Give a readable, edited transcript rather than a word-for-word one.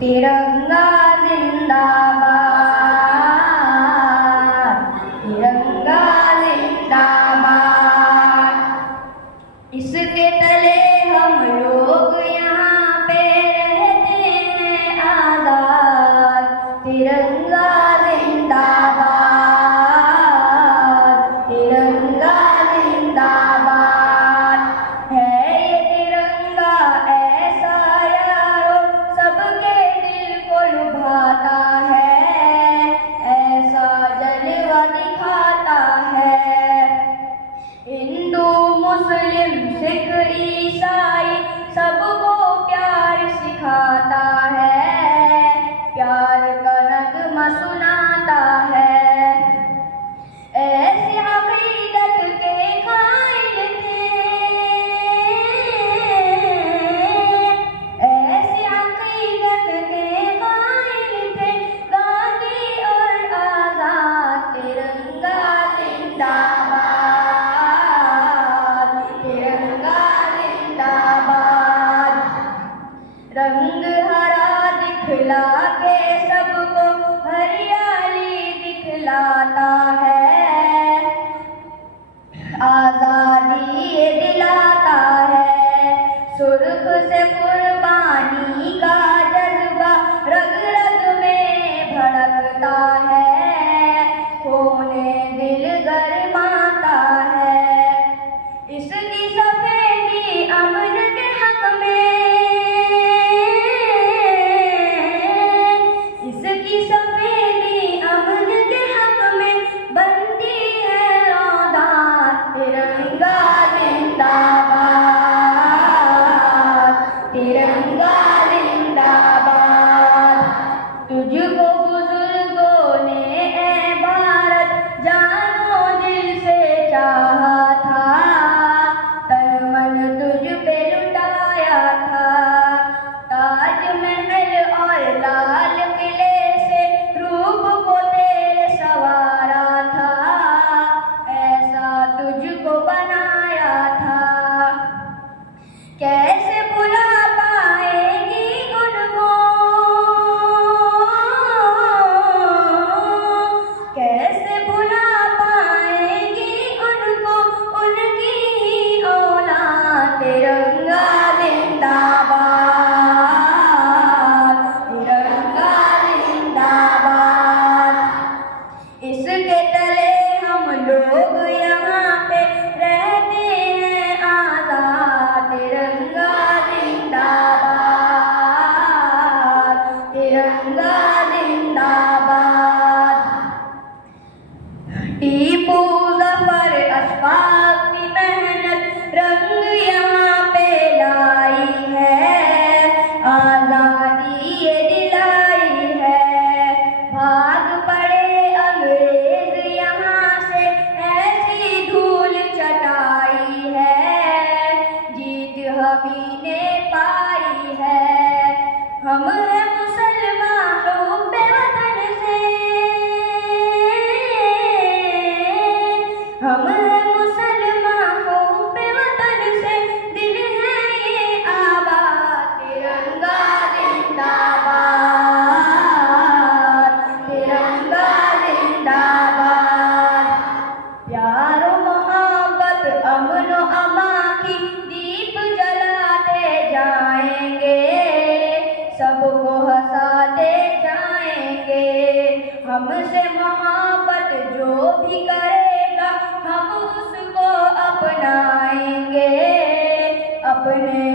तिरंगा जिंदाबाद, तिरंगा जिंदाबाद। इसके तले हम लोग यहाँ पे रहते हैं आजाद। तिरंगा जिंदाबाद, तिरंगा जिंदाबाद। है ये तिरंगा ऐसा यारो सबके दिल को लुभाता है, ऐसा जलवा दिखाता है। हिंदू मुस्लिम सिख ईसाई सबको प्यार सिखाता है, प्यार का नगमा सुनाता है। ऐसी अक़ीदत के कायल थे, ऐसी अक़ीदत के कायल थे गांधी और आज़ाद। तिरंगा जिंदाबाद, तिरंगा जिंदाबाद। रंग हरा दिखला के सबको हरियाली दिखलाता है, आजादी ये दिलाता है। सुर्ख से कुर्बानी का जज्बा रग रग में भड़कता है, खूने दिल गरमाता है। इसकी सफेदी अमन के हक में, इसकी सफेदी अमन के हक में बनती है रौदा। तिरंगा जिंदाबाद, तिरंगा जिंदाबाद। तुझको बुजुर्गों ने ए भारत जानो दिल से चाहा था, तन मन तुझ पे लुटाया था। ताज महल और लाल किले से रूप को तेरे सवारा था, ऐसा तुझको बनाया था। कैसे भुला पाएगी उनको, कैसे भुला पाएगी उनको उनकी ही औलाद। तिरंगा जिंदाबाद, तिरंगा जिंदाबाद। इसके तले हम लोग यहाँ पे रहते हैं आजाद। तिरंगा जिंदाबाद, तिरंगा जिंदाबाद। टीपू ज़फ़र अशफाक़ की मेहनत रंग यहाँ पे लाई है, आज़ादी ये दिलाई है। भाग पड़े अंग्रेज यहाँ से ऐसी धूल चटाई है, जीत हमी ने पाई है। हम हैं मुसलमान हुब्बे वतन से, हम हैं मुसलमान हुब्बे वतन से, दिल है ये आबाद। तिरंगा जिंदाबाद, तिरंगा जिंदाबाद। प्यारो मोहब्बत अमन व अमा की दीप जलाते जाएंगे, सबको हंसाते जाएंगे। हमसे मोहब्बत जो भी करेगा हम उसको अपनाएंगे, अपने